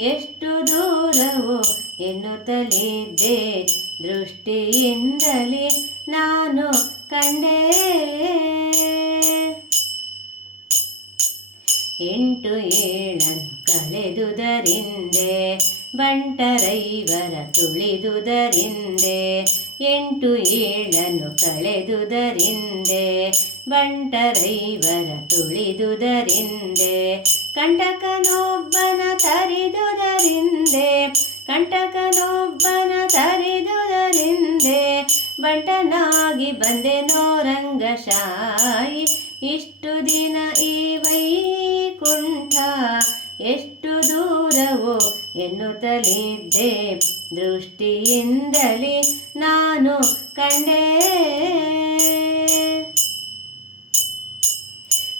ಎಷ್ಟು ದೂರವು ಎನ್ನುತ್ತಲಿದ್ದೆ ದೃಷ್ಟಿಯಿಂದಲೇ ನಾನು ಕಂಡೆ. ಎಂಟು ಏಳನ್ನು ಕಳೆದುದರಿಂದೆ, ಬಂಟರೈವರ ತುಳಿದುದರಿಂದೆ, ಎಂಟು ಏಳನ್ನು ಕಳೆದುದರಿಂದೆ, ಬಂಟರೈವರ ತುಳಿದುದರಿಂದೆ, ಕಂಟಕನೊಬ್ಬನ ಬಂಟನಾಗಿ ಬಂದೆನೋ ರಂಗಶಾಯಿ. ಇಷ್ಟು ದಿನ ಈ ವೈಕುಂಠ, ಎಷ್ಟು ದೂರವೋ ಎನ್ನುತ್ತಲಿದ್ದೆ. ದೃಷ್ಟಿಯಿಂದಲೇ ನಾನು ಕಂಡೆ.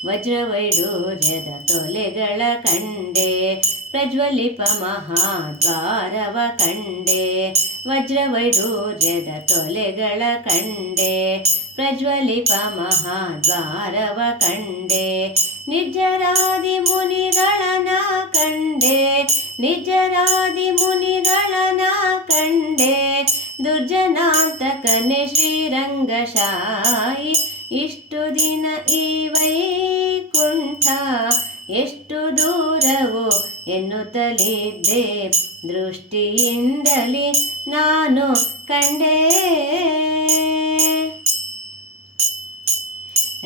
ವಜ್ರವೈಡೂರ್ಯದ ತೊಲೆಗಳ ಕಂಡೆ. ಪ್ರಜ್ವಲಿಪ ಮಹಾದ್ವಾರವ ಕಂಡೆ, ವಜ್ರವೈಡೂರ್ಯದ ತೊಲೆಗಳ ಕಂಡೆ ಪ್ರಜ್ವಲಿಪ ಮಹಾದ್ವಾರವ ಕಂಡೆ ನಿಜರಾದಿ ಮುನಿಗಳನ ಕಂಡೆ ನಿಜರಾದಿ ಮುನಿಗಳನ ಕಂಡೆ, ದುರ್ಜನಾಂತಕನೆ ಶ್ರೀರಂಗಶಾಯಿ, ಇಷ್ಟು ದಿನ ಈ ವೈಕುಂಠ, ಎಷ್ಟು ದೂರವೋ ಎನ್ನುತ್ತಲಿದ್ದೆ. ದೃಷ್ಟಿಯಿಂದಲೇ ನಾನು ಕಂಡೆ.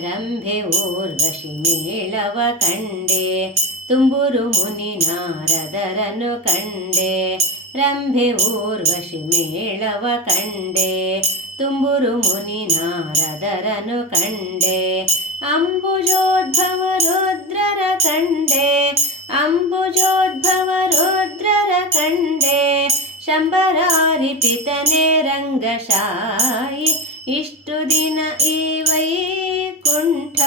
ರಂಭೆ ಊರ್ವಶಿ ಮೇಳವ ಕಂಡೆ. ತುಂಬುರು ಮುನಿ ನಾರದರನು ಕಂಡೆ. ರಂಭೆ ಊರ್ವಶಿ ಮೇಳವ ಕಂಡೆ. ತುಂಬುರು ಮುನಿ ನಾರದರನು ಕಂಡೆ. ಅಂಬುಜೋದ್ಭವ ಶಂಬರಾರಿ ಪಿತನೆ ರಂಗಶಾಯಿ ಇಷ್ಟು ದಿನ ಈ ವೈಕುಂಠ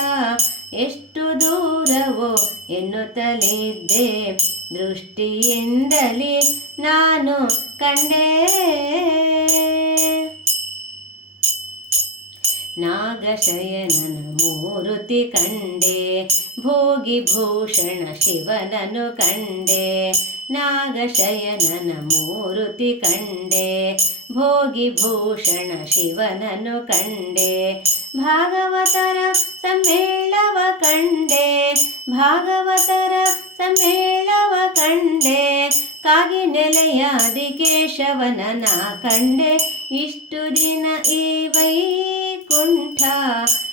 ಎಷ್ಟು ದೂರವೋ ಎನ್ನುತ್ತಲಿದ್ದೆ. ದೃಷ್ಟಿಯಿಂದಲೇ ನಾನು ಕಂಡೆ. ನಾಗಶಯನನ ಮೂರುತಿ ಕಂಡೆ, ಭೋಗಿ ಭೂಷಣ ಶಿವನನು ಕಂಡೆ. ನಾಗಶಯನನ ಮೂರುತಿ ಕಂಡೆ, ಭೋಗಿ ಭೂಷಣ ಶಿವನನು ಕಂಡೆ. ಭಾಗವತರ ಸಮ್ಮೇಳವ ಕಂಡೆ, ಭಾಗವತರ ಸಮ್ಮೇಳವ ಕಂಡೆ. ಕಾಗಿ ನೆಲೆಯಾದಿ ಕಂಡೆ, ಇಷ್ಟು ದಿನ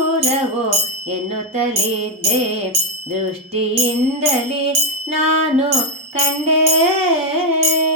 ದೂರವೋ ಎನ್ನುತ್ತಲಿದ್ದೆ. ದೃಷ್ಟಿಯಿಂದಲೇ ನಾನು ಕಂಡೆ.